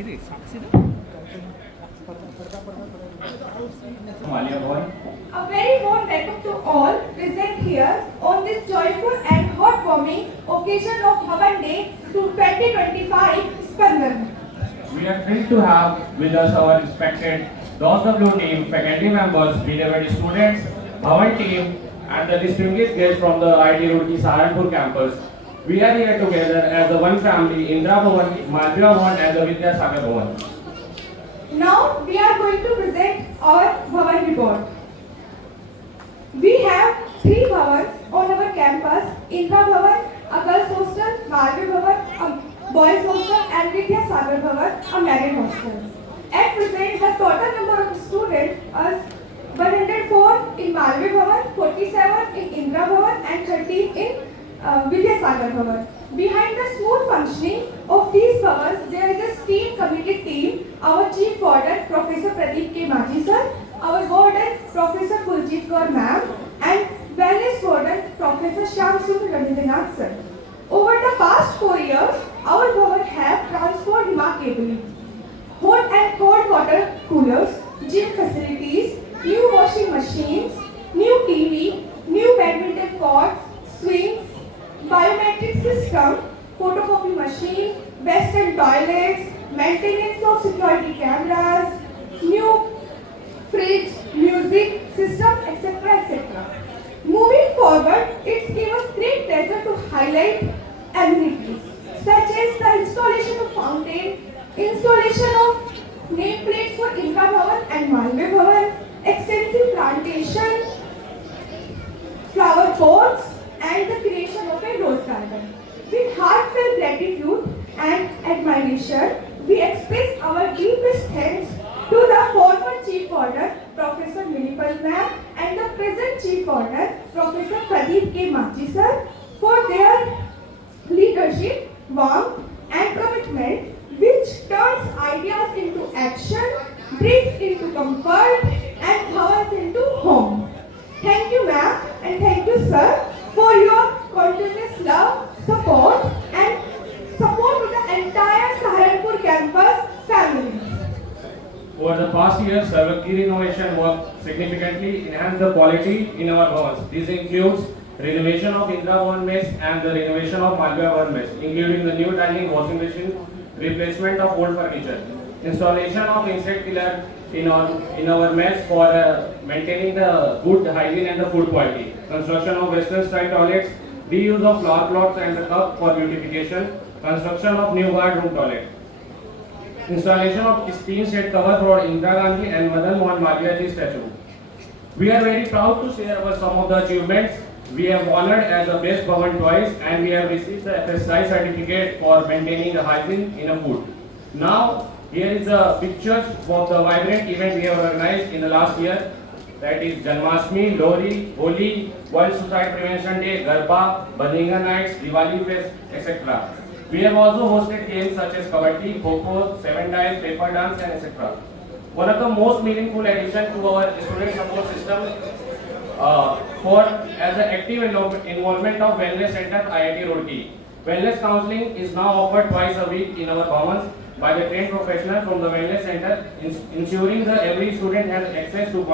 A very warm welcome to all present here on this joyful and heartwarming occasion of Bhavan Day to 2025 Spandan. We are thrilled to have with us our respected DOSW team, faculty members, BWD students, Bhavan team, and the distinguished guests from the IT Roorkee Saharanpur campus. We are here together as the one family, Indra Bhavan, Malviya Bhavan, and the Vidya Sagar Bhavan. Now we are going to present our Bhavan report. We have three Bhavans on our campus: Indra Bhavan, a girls hostel; Malviya Bhavan, a boys hostel; and Vidya Sagar Bhavan, a married hostel. At present, the total number of students is 104 in Malviya Bhavan, 47 in Indra Bhavan, and 13 in Vidya Sagar Bhavan. Behind the smooth functioning of these Bhavans, there is a steam committee team. Our chief warden, Professor Pradeep K. Maji sir, our warden, Professor Kuljeet Kaur ma'am, and wellness warden, Professor Shyam Sundar Rabindranath sir. Over the past 4 years, our Bhavan have transformed remarkably. Hot and cold water coolers, gym facilities, new washing machines, new TV, new badminton courts, swings, biometric system, photocopy machine, western toilets, maintenance of security cameras, new fridge, music system, etc. etc. Moving forward, it gives us great pleasure to highlight amenities such as the installation of fountain, installation of nameplates for Indra Bhavan and Malviya Bhavan, extensive plantation, flower pots, and the creation of a rose garden. With heartfelt gratitude and admiration, we express our deepest thanks to the former Chief Warden, Professor Minipal ma'am, and the present Chief Warden, Professor Pradeep K. Maji sir, for their leadership, warmth, and commitment, which turns ideas into action, brings into comfort, and powers into home. Thank you, ma'am, and thank you, sir, for your continuous love, support, and support to the entire Saharanpur campus family. Over the past years, several key renovation work significantly enhanced the quality in our Bhavans. This includes renovation of Indra Bhavan mess and the renovation of Malviya Bhavan mess, including the new dining, washing machine, replacement of old furniture, installation of insect killer in our mess for maintaining the good hygiene and the food quality, construction of western style toilets, reuse of flower plots and the cup for beautification, construction of new guard room toilet, installation of steam set cover for Indira Gandhi and Madan Mohan Malviya ji statue. We are very proud to share some of the achievements. We have honored as the best Bhavan twice, and we have received the FSI certificate for maintaining the hygiene in a food. Now, here is the pictures of the vibrant event we have organized in the last year. That is Janmashtami, Lohri, Holi, World Suicide Prevention Day, Garba, Badinga Nights, Diwali Fest, etc. We have also hosted games such as Kabaddi, Kho-Kho, 7 Dice, Paper Dance, and etc. One of the most meaningful addition to our student support system for as an active involvement of Wellness Center IIT Roorkee. Wellness counseling is now offered twice a week in our Bhavans by the trained professional from the Wellness Center, ensuring that every student has access to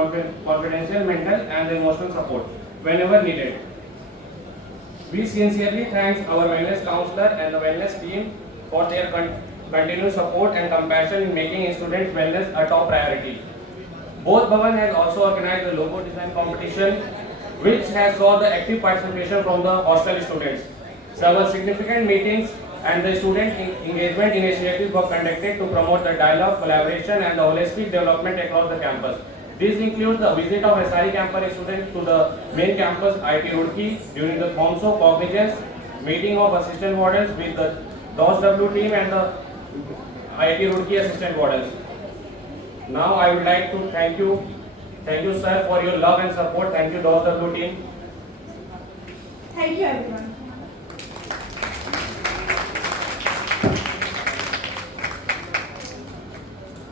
confidential mental and emotional support whenever needed. We sincerely thank our wellness counselor and the wellness team for their continued support and compassion in making students' wellness a top priority. Both Bhavan has also organized the logo design competition, which has saw the active participation from the hostel students. Several significant meetings and the student engagement initiatives were conducted to promote the dialogue, collaboration, and the holistic development across the campus. These include the visit of SRE campus students to the main campus IIT Roorkee during the COMSO Cognizance, meeting of assistant wardens with the DOSW team and the IIT Roorkee assistant wardens. Now I would like to thank you sir for your love and support. Thank you DOSW team. Thank you everyone.